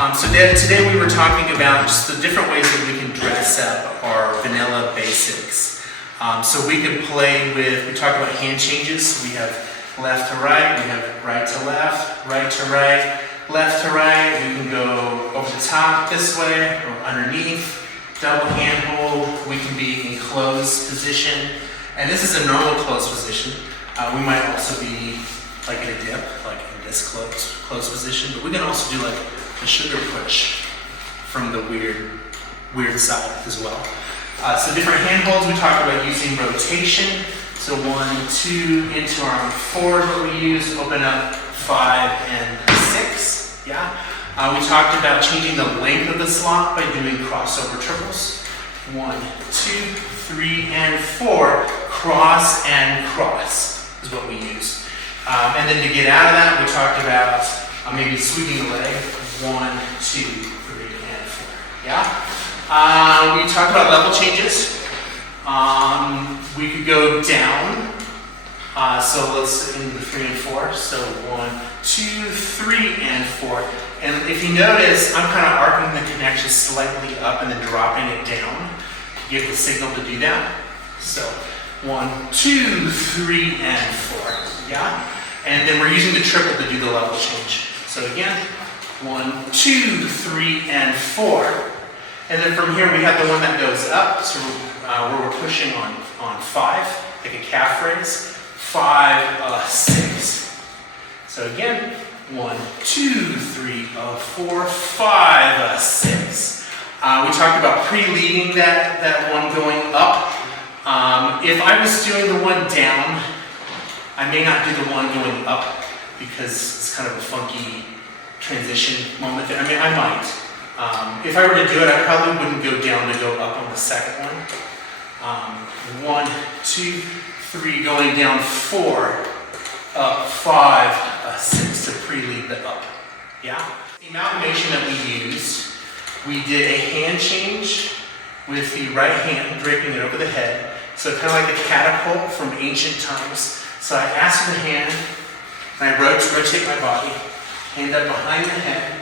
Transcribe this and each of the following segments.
Today we were talking about just the different ways that we can dress up our vanilla basics. So we could play with, we talked about hand changes. We have left to right, we have right to left to right, left to right. We can go over the top this way or underneath, double hand hold. We can be in closed position. And this is a normal closed position. We might also be like in a dip, like in this closed position, but we can also do like a sugar push from the weird side as well. So different hand holds, we talked about using rotation. So 1, 2, into arm 4 is what we use, open up 5 and 6, yeah? We talked about changing the length of the slot by doing crossover triples. 1, 2, 3, and 4, cross and cross is what we use. And then to get out of that, we talked about maybe sweeping the leg. 1, 2, 3, and 4. Yeah? We talked about level changes. We could go down. So let's in the 3 and 4. So 1, 2, 3, and 4. And if you notice, I'm kind of arcing the connection slightly up and then dropping it down to give the signal to do that. So 1, 2, 3, and 4. Yeah? And then we're using the triple to do the level change. So again, 1, 2, 3, and 4. And then from here we have the one that goes up, so where we're pushing on 5, like a calf raise. 5, 6. So again, 1, 2, 3, 4, 5, 6. We talked about pre-leading that one going up. If I was doing the one down, I may not do the one going up because it's kind of a funky transition moment there. I mean, I might. If I were to do it, I probably wouldn't go down to go up on the second one. 1, 2, 3, going down 4, up 5, 6 to pre-lead the up. Yeah? The amalgamation that we used, we did a hand change with the right hand draping it over the head. So kind of like the catapult from ancient times. So I ask for the hand, and I rotate my body, hand up behind the head,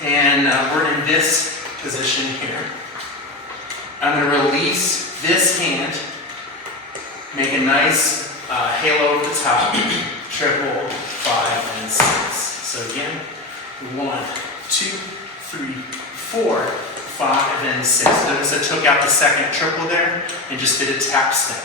and we're in this position here. I'm going to release this hand, make a nice halo over the top, triple, 5, and 6. So again, 1, 2, 3, 4, 5, and 6. Notice I took out the second triple there and just did a tap step.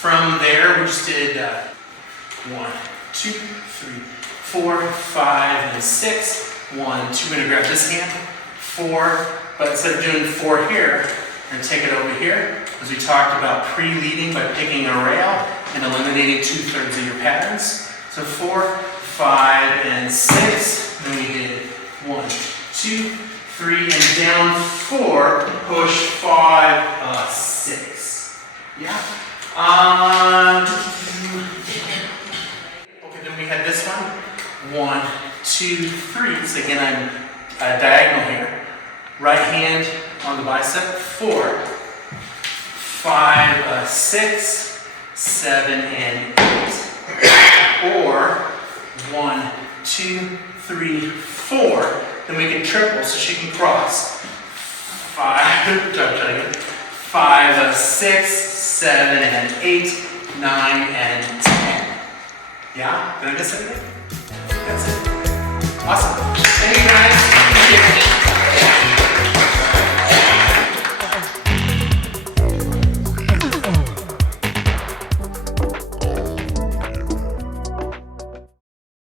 From there, we just did 1, 2, 3, 4, 5, and 6. 1, 2, we're going to grab this hand, 4, but instead of doing 4 here, we're going to take it over here, as we talked about pre-leading by picking a rail and eliminating 2/3 of your patterns. So 4, 5, and 6. Then we did 1, 2, 3, and down 4, push 5, 6. Yeah? Okay, then we had this one. 1, 2, 3. So again, I'm diagonal here. Right hand on the bicep. 4, 5, 6, 7, and 8. Or 1, 2, 3, 4. Then we can triple so she can cross. 5, 6, 7, and 8, 9, and 10. Yeah? Did I miss anything? That's it. Awesome.